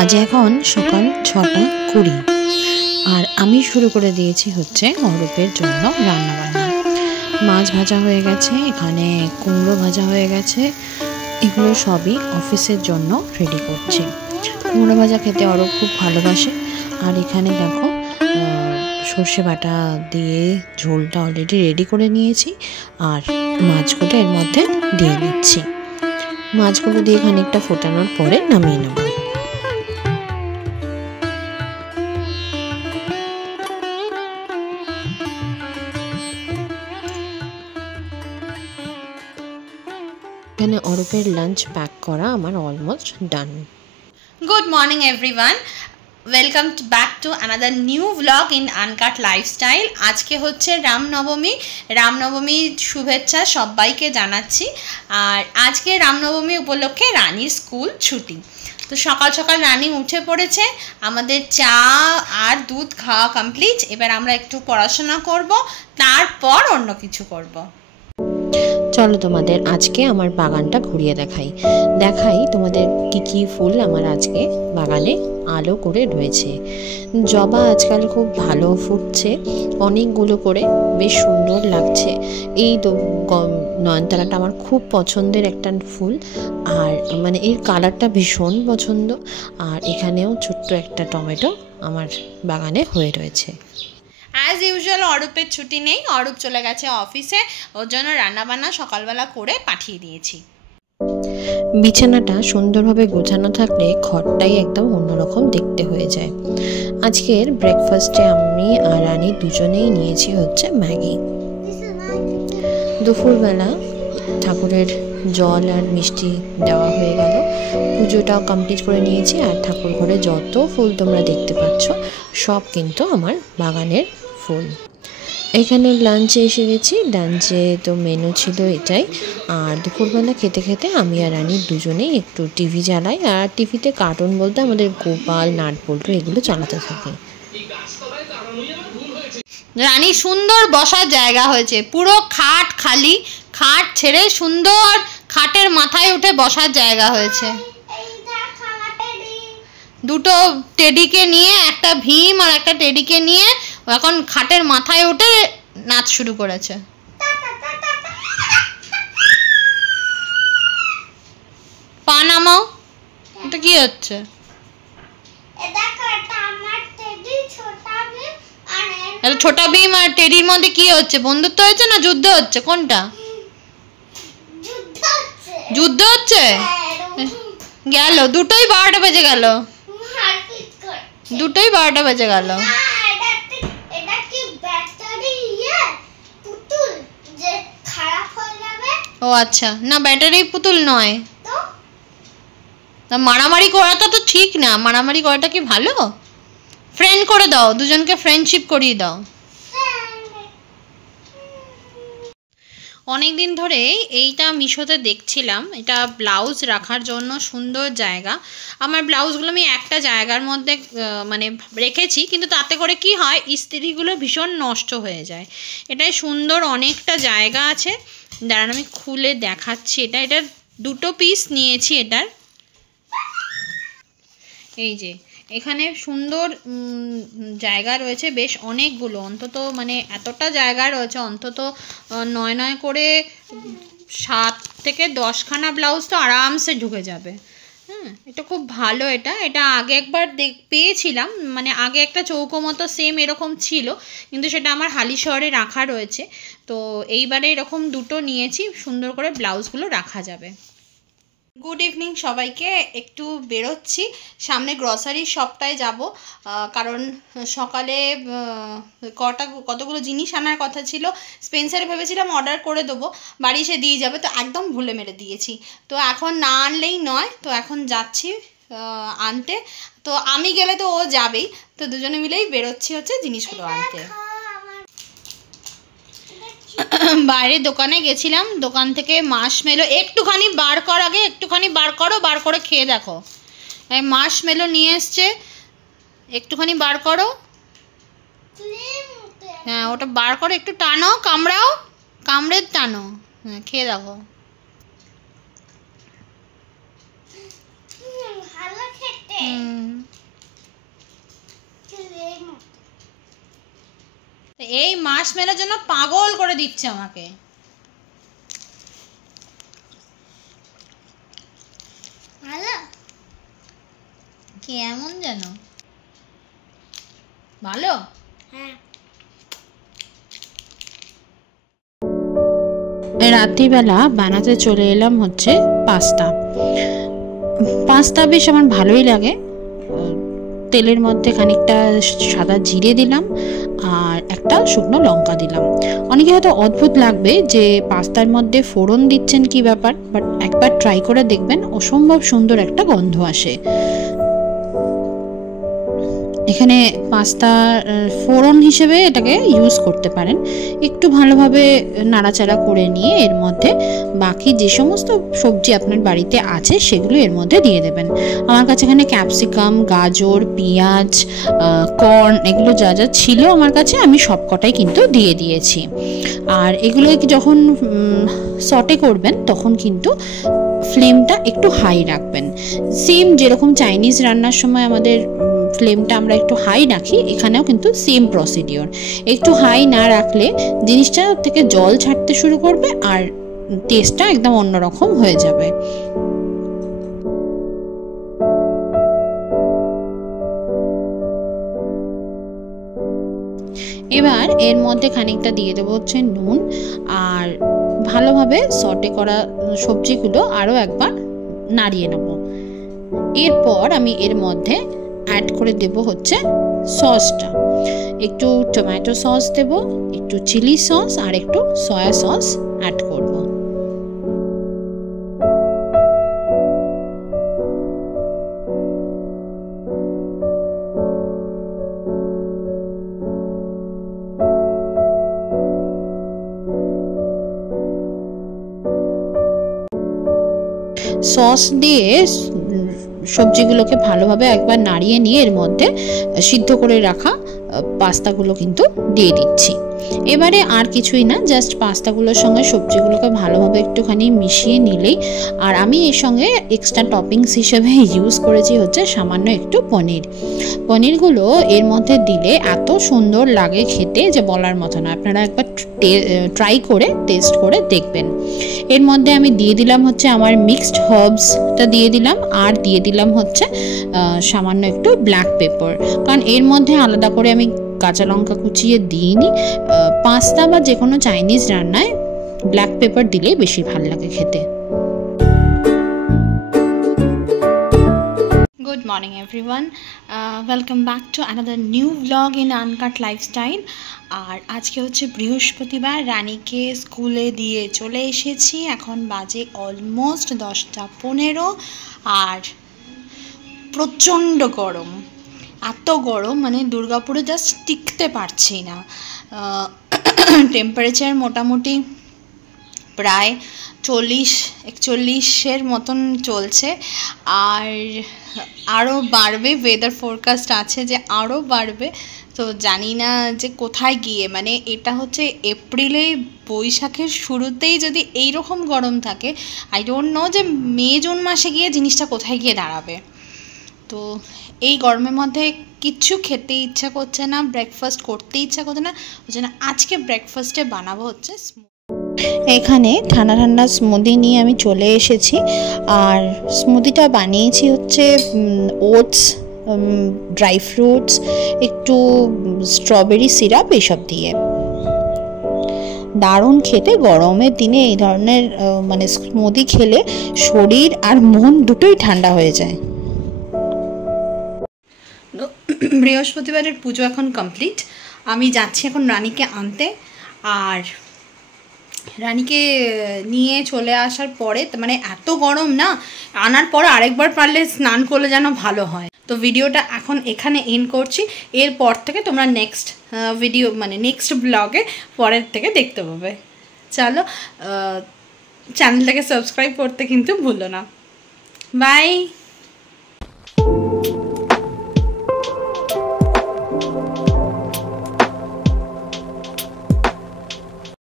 বাজে এখন সকাল 6:20 আর আমি শুরু করে দিয়েছি হচ্ছে অরূপের জন্য রান্নাবান্না। মাছ ভাজা হয়ে গেছে, এখানে কুমড়ো ভাজা হয়ে গেছে, এগুলো সবই অফিসের জন্য রেডি করছি। কুমড়ো ভাজা খেতে অরূপ খুব ভালোবাসে। আর এখানে দেখো সর্ষে বাটা দিয়ে ঝোলটা অলরেডি রেডি করে নিয়েছি আর মাছগুলো এর মধ্যে দিয়ে দিচ্ছি। মাছগুলো দিয়ে খানিকটা ফোটানোর পরে নামিয়ে নেব। এখানে অরূপের লাঞ্চ প্যাক করা আমার almost done. Good morning everyone. Welcome back to another new vlog in Uncut Lifestyle. আজকে হচ্ছে রামনবমী শুভেচ্ছা সবাইকে জানাচ্ছি। আর আজকে রামনবমী উপলক্ষে রানীর স্কুল ছুটি। তো সকাল সকাল রানী উঠে পড়েছে, আমাদের চা আর দুধ খাওয়া কমপ্লিট। এবার আমরা একটু পড়াশোনা করব, তারপর অন্য কিছু করব। চলো তোমাদের আজকে আমার বাগানটা ঘুরিয়ে দেখাই তোমাদের কি ফুল আমার আজকে বাগানে আলো করে রয়েছে। জবা আজকাল খুব ভালো ফুটছে, অনেকগুলো করে, বেশ সুন্দর লাগছে। এই তো নয়নতারাটা আমার খুব পছন্দের একটা ফুল, আর মানে এর কালারটা ভীষণ পছন্দ। আর এখানেও ছোট্ট একটা টমেটো আমার বাগানে হয়ে রয়েছে। অ্যাজ ইউজুয়াল অরূপের ছুটি নেই, অরূপ চলে গেছে অফিসে, ওর জন্য রান্নাবান্না সকালবেলা করে পাঠিয়ে দিয়েছি। বিছানাটা সুন্দরভাবে গোছানো থাকলে ঘরটাই একদম অন্যরকম দেখতে হয়ে যায়। আজকের ব্রেকফাস্টে আমি আর রানী দুজনেই নিয়েছি হচ্ছে ম্যাগি। দুপুরবেলা ঠাকুরের জল আর মিষ্টি দেওয়া হয়ে গেল, পুজোটাও কমপ্লিট করে নিয়েছি। আর ঠাকুর ঘরে যত ফুল তোমরা দেখতে পাচ্ছ সব কিন্তু আমার বাগানের ফুল। এখানে লাঞ্চে এসে গেছি। লাঞ্চে তো মেনু ছিল এটাই। আর দুপুরবেলা খেতে খেতে আমি আর রানী দুজনেই একটু টিভি চালাই। আর টিভিতে কার্টুন বলতে আমাদের গোপাল, নাট বল্টু এগুলো চালাতে থাকে। রানী সুন্দর বসার জায়গা হয়েছে, পুরো খাট খালি, খাট ছেড়ে সুন্দর খাটের মাথায় উঠে বসার জায়গা হয়েছে। দুটো টেডিকে নিয়ে, একটা ভীম আর একটা টেডিকে নিয়ে এখন খাটের মাথায় উঠে নাচ শুরু করেছে। পা নামাও, এটা কি হচ্ছে? ছোটা ভীম আর টেডির মধ্যে কি হচ্ছে? বন্ধুত্ব হচ্ছে না যুদ্ধ হচ্ছে? কোনটা যুদ্ধ হচ্ছে? গেল দুটোই 12টা বেজে গেল, দুটোই 12টা বেজে গেল। ও আচ্ছা, না ব্যাটারি পুতুল নয়। মারামারি করাটা তো ঠিক না, মারামারি করাটা কি ভালো? ফ্রেন্ড করে দাও, দুজনকে ফ্রেন্ডশিপ করিয়ে দাও। অনেক দিন ধরে এইটা মিশোতে দেখছিলাম, এটা ব্লাউজ রাখার জন্য সুন্দর জায়গা। আমার ব্লাউজগুলো আমি একটা জায়গার মধ্যে মানে রেখেছি, কিন্তু তাতে করে কি হয়, ইস্ত্রিগুলো ভীষণ নষ্ট হয়ে যায়। এটাই সুন্দর অনেকটা জায়গা আছে। দাঁড়ান আমি খুলে দেখাচ্ছি। এটার দুটো পিস নিয়েছি এটার। এই যে এখানে সুন্দর জায়গা রয়েছে, বেশ অনেকগুলো, অন্তত মানে এতটা জায়গা রয়েছে, অন্তত 9 করে 7 থেকে 10খানা ব্লাউজ তো আরামসে ঢুকে যাবে। হ্যাঁ, এটা খুব ভালো। এটা আগে একবার পেয়েছিলাম, মানে আগে একটা চৌকো মতো সেম এরকম ছিল, কিন্তু সেটা আমার হালি শহরে রাখা রয়েছে। তো এইবারে এরকম দুটো নিয়েছি, সুন্দর করে ব্লাউজগুলো রাখা যাবে। গুড ইভিনিং সবাইকে। একটু বেরোচ্ছি, সামনে গ্রসারি শপটায় যাব, কারণ সকালে কতগুলো জিনিস আনার কথা ছিল। স্পেন্সারে ভেবেছিলাম অর্ডার করে দেবো, বাড়ি এসে দিয়ে যাবে, তো একদম ভুলে মেরে দিয়েছি। তো এখন না আনলেই নয়, তো এখন যাচ্ছি আনতে। তো আমি গেলে তো ও যাবেই, তো দুজনে মিলেই বেরোচ্ছি হচ্ছে জিনিসগুলো আনতে। বাইরে দোকানে গেছিলাম, দোকান থেকে মার্শমেলো একটুখানি বার কর, আগে একটুখানি বার করো, বার করে খেয়ে দেখো। এই মার্শমেলো নিয়ে এসছে, একটুখানি বার করো। হ্যাঁ, ওটা বার করো, একটু টানো, কামড়ে টানো। হ্যাঁ, খেয়ে দেখো। এই মার্শমেলোর জন্য পাগল করে দিচ্ছে আমাকে। ভালো কেমন যেন ভালো। হ্যাঁ রাত্রিবেলা বানাতে চলে এলাম হচ্ছে পাস্তা। পাস্তা বেশ আমার ভালোই লাগে। তেলের মধ্যে খানিকটা সাদা জিরে দিলাম আর একটা শুকনো লঙ্কা দিলাম। অনেকে হয়তো অদ্ভুত লাগবে যে পাস্তার মধ্যে ফোড়ন দিচ্ছেন কি ব্যাপার, বাট একবার ট্রাই করে দেখবেন, অসম্ভব সুন্দর একটা গন্ধ আসে। এখানে পাস্তা ফোড়ন হিসেবে এটাকে ইউজ করতে পারেন। একটু ভালোভাবে নাড়াচাড়া করে নিয়ে এর মধ্যে বাকি যে সমস্ত সবজি আপনার বাড়িতে আছে সেগুলো এর মধ্যে দিয়ে দেবেন। আমার কাছে এখানে ক্যাপসিকাম, গাজর, পেঁয়াজ, কর্ন এগুলো যা যা ছিল আমার কাছে আমি সবকটাই কিন্তু দিয়ে দিয়েছি। আর এগুলোকে যখন সটে করবেন তখন কিন্তু ফ্লেমটা একটু হাই রাখবেন। সেম যেরকম চাইনিজ রান্নার সময় আমাদের ফ্লেমটা আমরা একটু হাই রাখি, এখানেও কিন্তু সেম প্রসিডিওর। একটু হাই না রাখলে জিনিসটা থেকে জল ছাড়তে শুরু করবে আর টেস্টটা একদম অন্যরকম হয়ে যাবে। এবার এর মধ্যে খানিকটা দিয়ে দেবো হচ্ছে নুন, আর ভালোভাবে সটে করা সবজিগুলো আরও একবার নাড়িয়ে নেব। এরপর আমি এর মধ্যে অ্যাড করে দেব হচ্ছে সসটা। একটু টমেটো সস দেব, একটু চিলি সস আর একটু সয়া সস অ্যাড করব। সস দিয়ে সবজিগুলোকে ভালোভাবে একবার নাড়িয়ে নিয়ে এর মধ্যে সিদ্ধ করে রাখা পাস্তাগুলো কিন্তু দিয়ে দিচ্ছি। এবারে আর কিছুই না, জাস্ট পাস্তাগুলোর সঙ্গে সবজিগুলোকে ভালোভাবে একটুখানি মিশিয়ে নিলেই। আর আমি এর সঙ্গে এক্সট্রা টপিংস হিসেবে ইউজ করেছি হচ্ছে সামান্য একটু পনির। পনিরগুলো এর মধ্যে দিলে এত সুন্দর লাগে খেতে যে বলার মতো না। আপনারা একবার ট্রাই করে টেস্ট করে দেখবেন। এর মধ্যে আমি দিয়ে দিলাম হচ্ছে আমার মিক্সড হার্বসটা দিয়ে দিলাম, আর দিয়ে দিলাম হচ্ছে সামান্য একটু ব্ল্যাক পেপার, কারণ এর মধ্যে আলাদা করে আমি কাঁচা লঙ্কা কুচিয়ে দিইনি। পাস্তা বা যে কোনো চাইনিজ রান্নায় ব্ল্যাক পেপার দিলেই বেশি ভালো লাগে খেতে। Good morning everyone, welcome back to another new vlog in Uncut Lifestyle। আর আজকে হচ্ছে বৃহস্পতিবার, রানীকে স্কুলে দিয়ে চলে এসেছি। এখন বাজে অলমোস্ট 10:15 আর প্রচণ্ড গরম। এত গরম মানে দুর্গাপুরে জাস্ট টিকতে পারছি না। টেম্পারেচার মোটামুটি প্রায় 40-41 মতন চলছে, আর আরও বাড়বে। ওয়েদার ফোরকাস্ট আছে যে আরও বাড়বে। তো জানি না যে কোথায় গিয়ে, মানে এটা হচ্ছে এপ্রিলে বৈশাখের শুরুতেই যদি এই রকম গরম থাকে, আই ডোন্ট নো যে মে জুন মাসে গিয়ে জিনিসটা কোথায় গিয়ে দাঁড়াবে। তো এই গরমের মধ্যে কিচ্ছু খেতে ইচ্ছা করছে না, ব্রেকফাস্ট করতে ইচ্ছা করছে না। ওই জন্য আজকে ব্রেকফাস্টে বানাবো হচ্ছে এখানে ঠান্ডা ঠান্ডা স্মুদি নিয়ে আমি চলে এসেছি। আর স্মুদিটা বানিয়েছি হচ্ছে ওটস, ড্রাই ফ্রুটস, একটু স্ট্রবেরি সিরাপ এসব দিয়ে। দারুণ খেতে। গরমের দিনে এই ধরনের মানে স্মুদি খেলে শরীর আর মন দুটোই ঠান্ডা হয়ে যায়। বৃহস্পতিবারের পুজো এখন কমপ্লিট। আমি যাচ্ছি এখন রানীকে আনতে। আর রানীকে নিয়ে চলে আসার পরে মানে এত গরম না, আনার পর আরেকবার পারলে স্নান করলে যেন ভালো হয়। তো ভিডিওটা এখন এখানে এন্ড করছি। এরপর থেকে তোমরা নেক্সট ভিডিও মানে নেক্সট ব্লগে পরের থেকে দেখতে পাবে। চলো, চ্যানেলটাকে সাবস্ক্রাইব করতে কিন্তু ভুলো না। বাই।